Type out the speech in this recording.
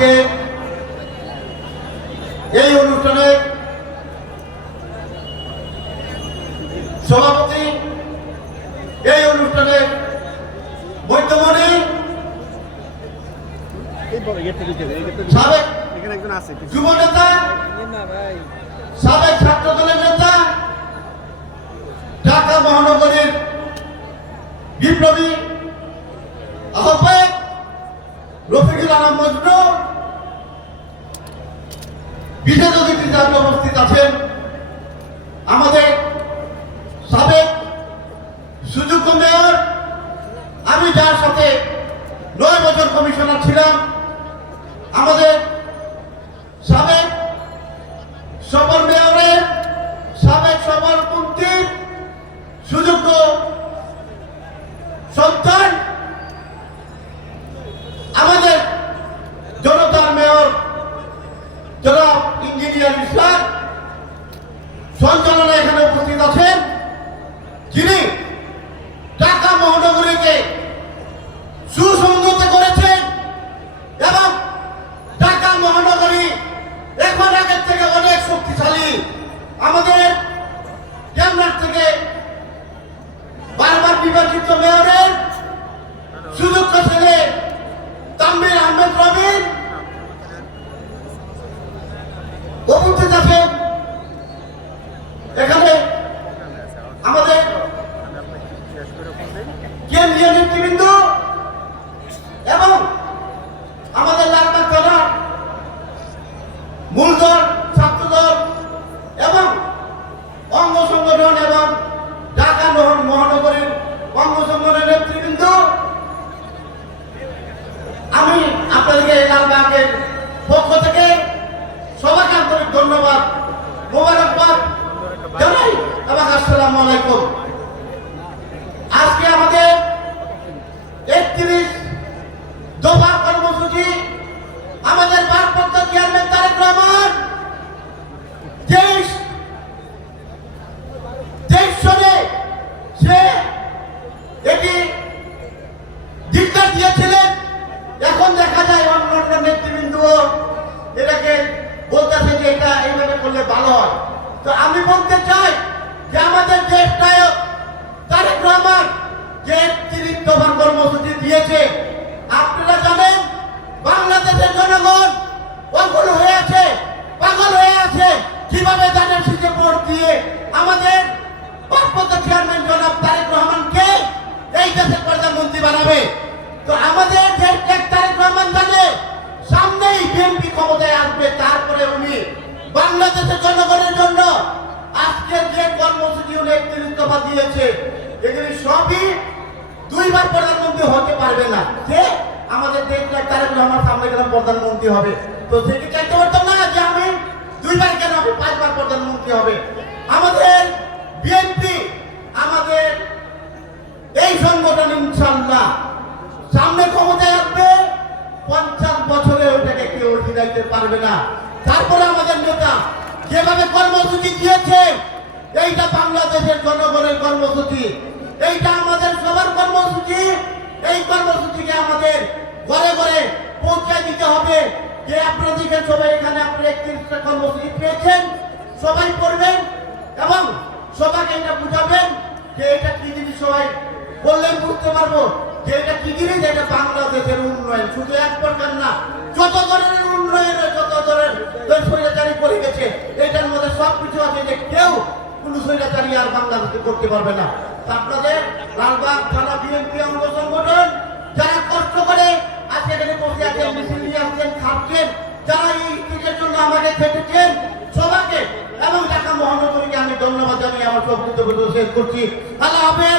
আজকে এই অনুষ্ঠানে সভাপতি, এই অনুষ্ঠানে মধ্যমণি, সাবেক যুব নেতা, সাবেক ছাত্র দলের নেতা, ঢাকা মহানগরীর বিপ্লবী আহ্বায়ক রফিকুল আলম মজনু, বিশেষ অতিথি হিসেবে উপস্থিত আছেন আমাদের সাবেক সুযোগ্য মেয়র, আমি যার সাথে 9 বছর কমিশনার ছিলাম, আমাদের সাবেক সফল মেয়রের সাবেক সফল মন্ত্রীর সুযোগ্য সন্তান, আমাদের জনতার মেয়র জনাব ইঞ্জিনিয়ার ইসলাম সঞ্চালনা এখানে উপস্থিত আছেন, যিনি ঢাকা মহানগরীকে সুসংহত করেছেন এবং ঢাকা মহানগরী এখন আগের থেকে অনেক শক্তিশালী। আমাদের কেন্দ্র থেকে বারবার নির্বাচিত মেয়রের সুযোগ্য ছেলে তানভীর আহমেদ রবিন উপস্থিত আছেন। এখানে আমাদের কেন্দ্রীয় নেতৃবৃন্দ এবং আমাদের লালবাগ থানার মূলদল, ছাত্রদল এবং অঙ্গ সংগঠন এবং ঢাকা মহানগরীর অঙ্গ সংগঠনের নেতৃবৃন্দ, আমি আপনাদেরকে লালবাগের পক্ষ থেকে সবাইকে আন্তরিক ধন্যবাদ, মোবারকবাদ জানাই এবং আসসালামু আলাইকুম। আজকে আমাদের 31 দফা কর্মসূচি, আমাদের ভারপ্রাপ্ত চেয়ারম্যান তারেক রহমান 23 সনে সে এটি ডিক্লার দিয়েছিলেন। এখন দেখা যায় অন্য নেতৃবৃন্দ এটাকে বলতেছে যে এটা এইভাবে করলে ভালো হয়। তো আমি বলতে চাই যে আমাদের দেশ নায়ক তারেক রহমান যে 30 দফা কর্মসূচি দিয়েছে, আপনারা জানেন বাংলাদেশের জনগণ পাগল হয়ে আছে, কিভাবে জানেন শীতে ভোট দিয়ে আমাদের ভারপ্রাপ্ত চেয়ারম্যান জনাব তারেক রহমানকে এই দেশের প্রধানমন্ত্রী বানাবে। তো আমাদের দেশ তারেক রহমান জানে সামনেই বিএনপি ক্ষমতায় আসবে, তারপরে উনি বাংলাদেশের জনগণের জন্য আজকের যে কর্মসূচি উনি 31 দফা দিয়েছে, এগুলি সবই 2 বার প্রধানমন্ত্রী হতে পারবে না। যে আমাদের দেশটা তারেক রহমান সামনে গেলে প্রধানমন্ত্রী হবে, তো সেটি চাইতে পারতাম না যে আমি 2 বার কেন, আমি 5 বার প্রধানমন্ত্রী হবে। আমাদের বিএনপি, আমাদের এই সংগঠন ইনশাআল্লাহ সামনে ক্ষমতায় আসবে, 50 বছরে ওটাকে কেউ জিতাইতে পারবে না। তারপরে আমাদের নেতা যেভাবে কর্মসূচি দিয়েছে, এইটা বাংলাদেশের জনগণের কর্মসূচি, এইটা আমাদের সবার কর্মসূচি। এই কর্মসূচিকে আমাদের ঘরে ঘরে পৌঁছায় দিতে হবে। যে আপনাদেরকে সবাই এখানে আপনারা 31টা কর্মসূচি পেয়েছেন, সবাই পড়বেন এবং সবাইকে এটা বুঝাবেন যে এটা কি জিনিস। সবাই বললেন বুঝতে পারবো যে এটা কি জিনিস, এটা বাংলাদেশের উন্নয়ন, শুধু এক প্রকার না, যত ধরনের উন্নয়ন, যত ধরনের স্বৈরাচারী করে গেছে, এটার মধ্যে সবকিছু আছে, যে কেউ কোন স্বৈরাচারী আর বাংলাদেশে করতে পারবে না। আপনাদের লালবাগ থানা বিএনপি অঙ্গ সংগঠন যারা কষ্ট করে আজকে এখানে বসে আছেন, মিছিল নিয়ে আসছেন, খাচ্ছেন, যারা এই স্টেজের জন্য আমাকে খেটেছেন, সবাইকে এবং ঢাকা মহানগরীকে আমি ধন্যবাদ জানিয়ে আমার বক্তব্য শেষ করছি। আল্লাহ হাফেজ।